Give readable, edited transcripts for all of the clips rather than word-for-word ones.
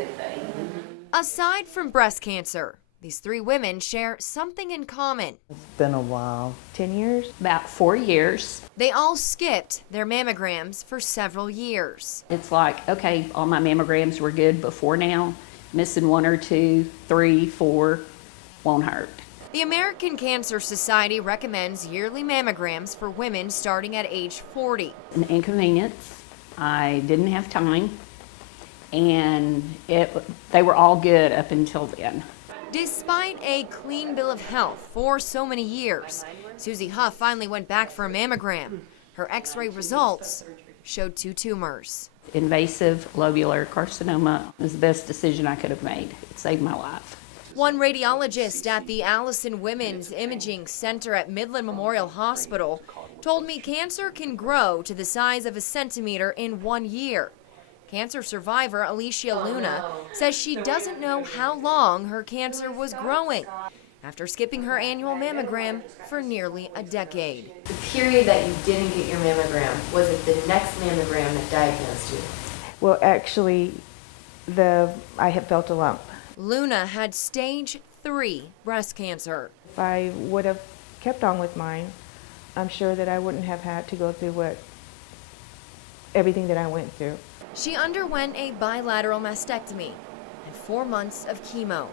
good thing. Aside from breast cancer, these three women share something in common. It's been a while. 10 years? About 4 years. They all skipped their mammograms for several years. It's like, okay, all my mammograms were good before now. Missing 1 or 2, 3, 4 won't hurt. The American Cancer Society recommends yearly mammograms for women starting at age 40. An inconvenience. I didn't have time, and they were all good up until then. Despite a clean bill of health for so many years, Susie Huff finally went back for a mammogram. Her x-ray results showed 2 tumors. Invasive lobular carcinoma was the best decision I could have made. It saved my life. One radiologist at the Allison Women's Imaging Center at Midland Memorial Hospital told me cancer can grow to the size of a centimeter in 1 year. Cancer survivor Alicia Luna says she doesn't know how long her cancer was growing after skipping her annual mammogram for nearly a decade. The period that you didn't get your mammogram, was it the next mammogram that diagnosed you? Well, actually, I had felt a lump. Luna had stage 3 breast cancer. If I would have kept on with mine, I'm sure that I wouldn't have had to go through everything that I went through. She underwent a bilateral mastectomy and 4 months of chemo.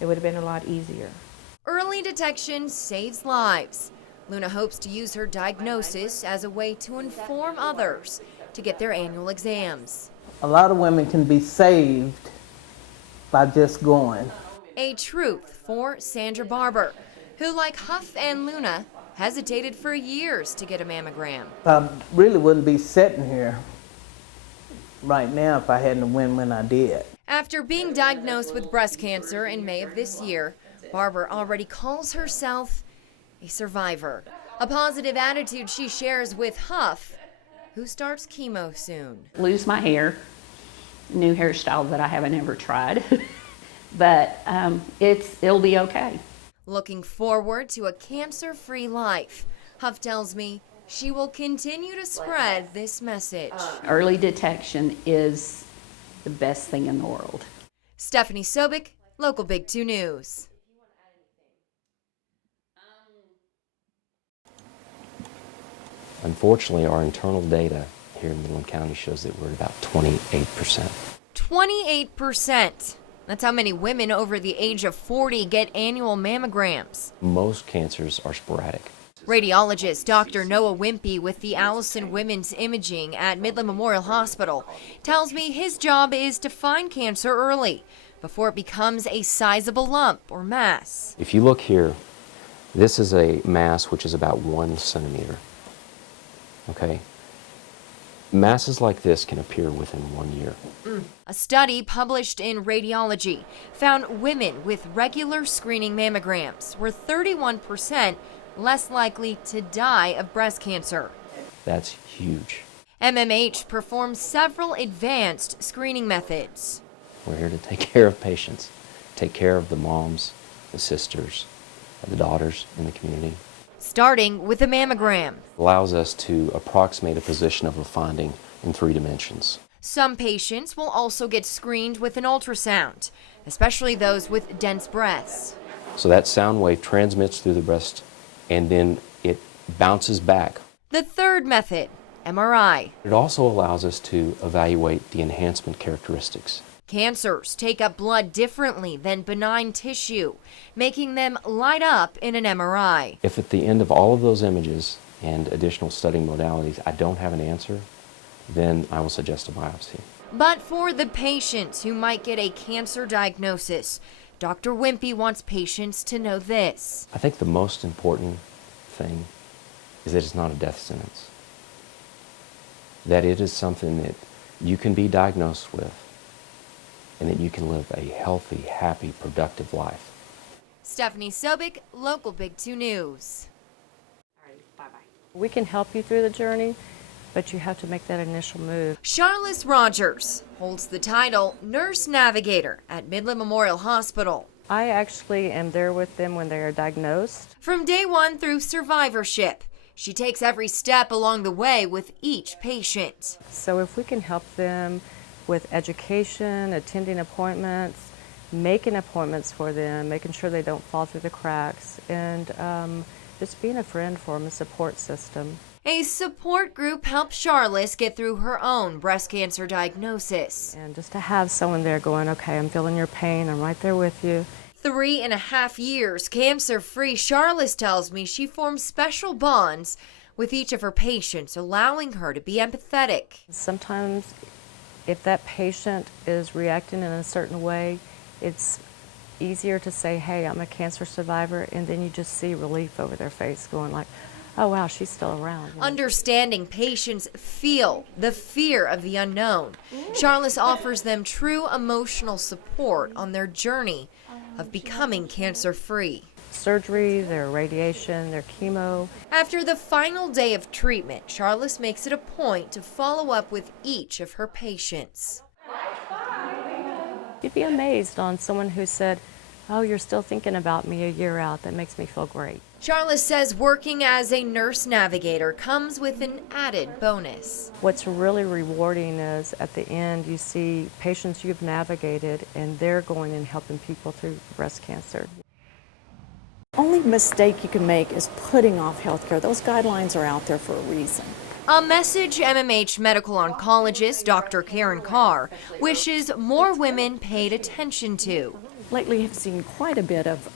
It would have been a lot easier. Early detection saves lives. Luna hopes to use her diagnosis as a way to inform others to get their annual exams. A lot of women can be saved by just going. A truth for Sandra Barber, who, like Huff and Luna, hesitated for years to get a mammogram. I really wouldn't be sitting here right now if I hadn't went when I did. After being diagnosed with breast cancer in May of this year, Barber already calls herself a survivor. A positive attitude she shares with Huff, who starts chemo soon. Lose my hair, new hairstyle that I haven't ever tried, but it'll be okay. Looking forward to a cancer-free life, Huff tells me she will continue to spread this message. Early detection is the best thing in the world. Stephanie Sobek, Local Big 2 News. Unfortunately, our internal data here in Midland County shows that we're at about 28%. 28%. That's how many women over the age of 40 get annual mammograms. Most cancers are sporadic. Radiologist Dr. Noah Wimpy with the Allison Women's Imaging at Midland Memorial Hospital tells me his job is to find cancer early before it becomes a sizable lump or mass. If you look here, this is a mass which is about 1 centimeter. Okay? Masses like this can appear within 1 year. A study published in Radiology found women with regular screening mammograms were 31% less likely to die of breast cancer. That's huge. MMH performs several advanced screening methods. We're here to take care of patients, take care of the moms, the sisters, the daughters in the community. Starting with a mammogram. Allows us to approximate a position of a finding in 3 dimensions. Some patients will also get screened with an ultrasound, especially those with dense breasts. So that sound wave transmits through the breast and then it bounces back. The third method, MRI. It also allows us to evaluate the enhancement characteristics. Cancers take up blood differently than benign tissue, making them light up in an MRI. If at the end of all of those images and additional studying modalities I don't have an answer, then I will suggest a biopsy. But for the patients who might get a cancer diagnosis, Dr. Wimpy wants patients to know this. I think the most important thing is that it's not a death sentence. That it is something that you can be diagnosed with and that you can live a healthy, happy, productive life. Stephanie Sobek, Local Big 2 News. All right, bye-bye. We can help you through the journey, but you have to make that initial move. Charlotte Rogers holds the title Nurse Navigator at Midland Memorial Hospital. I actually am there with them when they are diagnosed. From day 1 through survivorship, she takes every step along the way with each patient. So if we can help them with education, attending appointments, making appointments for them, making sure they don't fall through the cracks, and just being a friend for them, a support system. A support group helped Charlotte get through her own breast cancer diagnosis. And just to have someone there going, okay, I'm feeling your pain, I'm right there with you. 3.5 years cancer-free, Charlotte tells me she forms special bonds with each of her patients, allowing her to be empathetic. Sometimes if that patient is reacting in a certain way, it's easier to say, hey, I'm a cancer survivor, and then you just see relief over their face going like, oh wow, she's still around. Understanding patients feel the fear of the unknown, Charlotte offers them true emotional support on their journey of becoming cancer-free. Surgery, their radiation, their chemo. After the final day of treatment, Charlotte makes it a point to follow up with each of her patients. You'd be amazed on someone who said, oh, you're still thinking about me a year out. That makes me feel great. Charlotte says working as a nurse navigator comes with an added bonus. What's really rewarding is at the end you see patients you've navigated and they're going and helping people through breast cancer. Only mistake you can make is putting off healthcare. Those guidelines are out there for a reason. A message MMH medical oncologist Dr. Karen Carr wishes more women paid attention to. Lately, I've seen quite a bit of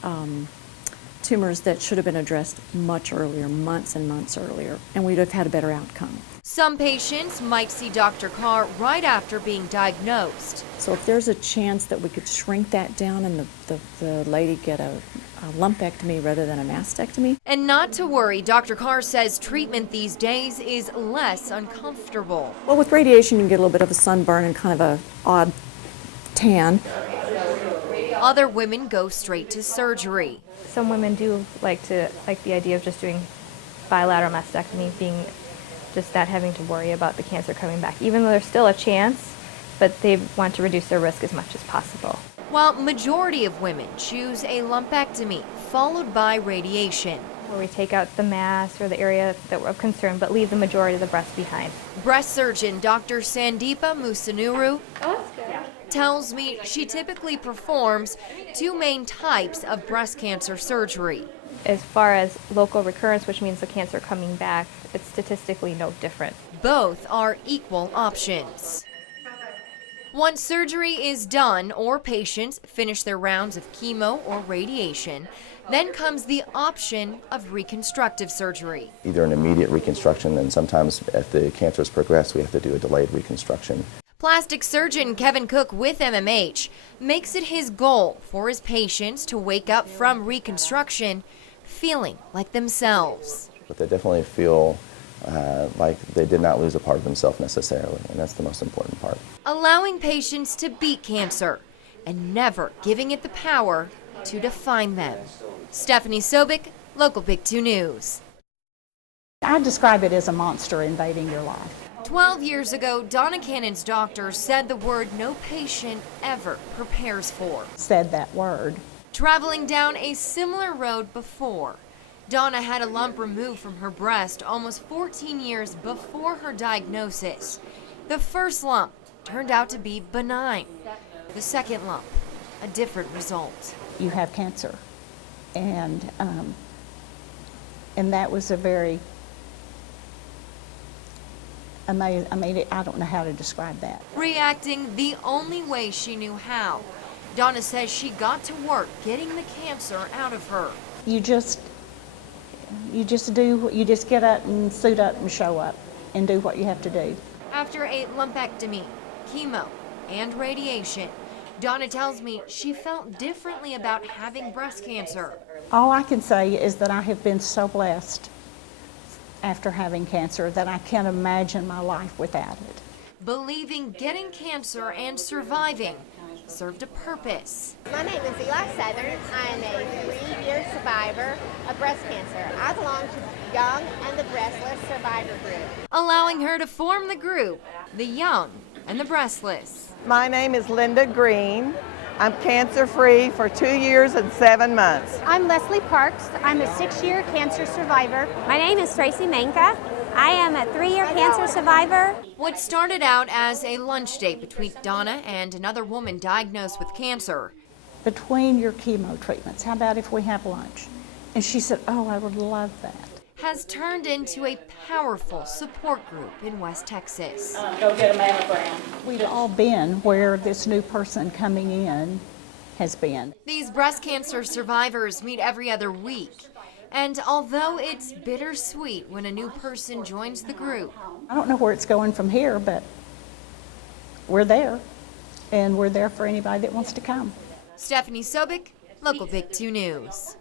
tumors that should have been addressed much earlier, months and months earlier, and we'd have had a better outcome. Some patients might see Dr. Carr right after being diagnosed. So if there's a chance that we could shrink that down and the lady get a lumpectomy rather than a mastectomy. And not to worry, Dr. Carr says treatment these days is less uncomfortable. Well, with radiation, you can get a little bit of a sunburn and kind of a odd tan. Other women go straight to surgery. Some women do like the idea of just doing bilateral mastectomy, being just not having to worry about the cancer coming back, even though there's still a chance, but they want to reduce their risk as much as possible. While majority of women choose a lumpectomy followed by radiation. Where we take out the mass or the area that we're of concern, but leave the majority of the breast behind. Breast surgeon Dr. Sandeepa Musunuru tells me she typically performs 2 main types of breast cancer surgery. As far as local recurrence, which means the cancer coming back, it's statistically no different. Both are equal options. Once surgery is done or patients finish their rounds of chemo or radiation, then comes the option of reconstructive surgery. Either an immediate reconstruction, and sometimes if the cancer has progressed, we have to do a delayed reconstruction. Plastic surgeon Kevin Cook with MMH makes it his goal for his patients to wake up from reconstruction feeling like themselves. But they definitely feel like they did not lose a part of themselves necessarily, and that's the most important part. Allowing patients to beat cancer and never giving it the power to define them. Stephanie Sobek, Local Big 2 News. I describe it as a monster invading your life. 12 years ago, Donna Cannon's doctor said the word no patient ever prepares for. Said that word. Traveling down a similar road before, Donna had a lump removed from her breast almost 14 years before her diagnosis. The first lump turned out to be benign. The second lump, a different result. You have cancer. And that was a very amazing, I don't know how to describe that. Reacting the only way she knew how. Donna says she got to work getting the cancer out of her. You just get up and suit up and show up and do what you have to do. After a lumpectomy, chemo, and radiation, Donna tells me she felt differently about having breast cancer. All I can say is that I have been so blessed after having cancer that I can't imagine my life without it. Believing getting cancer and surviving served a purpose. My name is Eli Southern. I am a 3-year survivor of breast cancer. I belong to the Young and the Breastless Survivor Group. Allowing her to form the group, the Young and the Breastless. My name is Linda Green. I'm cancer-free for 2 years and 7 months. I'm Leslie Parks. I'm a 6-year cancer survivor. My name is Tracy Manka. I am a 3-year cancer survivor. What started out as a lunch date between Donna and another woman diagnosed with cancer Between your chemo treatments, how about if we have lunch? And she said, oh, I would love that. has turned into a powerful support group in West Texas. Go get a mammogram. We've all been where this new person coming in has been. These breast cancer survivors meet every other week. And although it's bittersweet when a new person joins the group, I don't know where it's going from here, but we're there. And we're there for anybody that wants to come. Stephanie Sobek, Local Vic 2 News.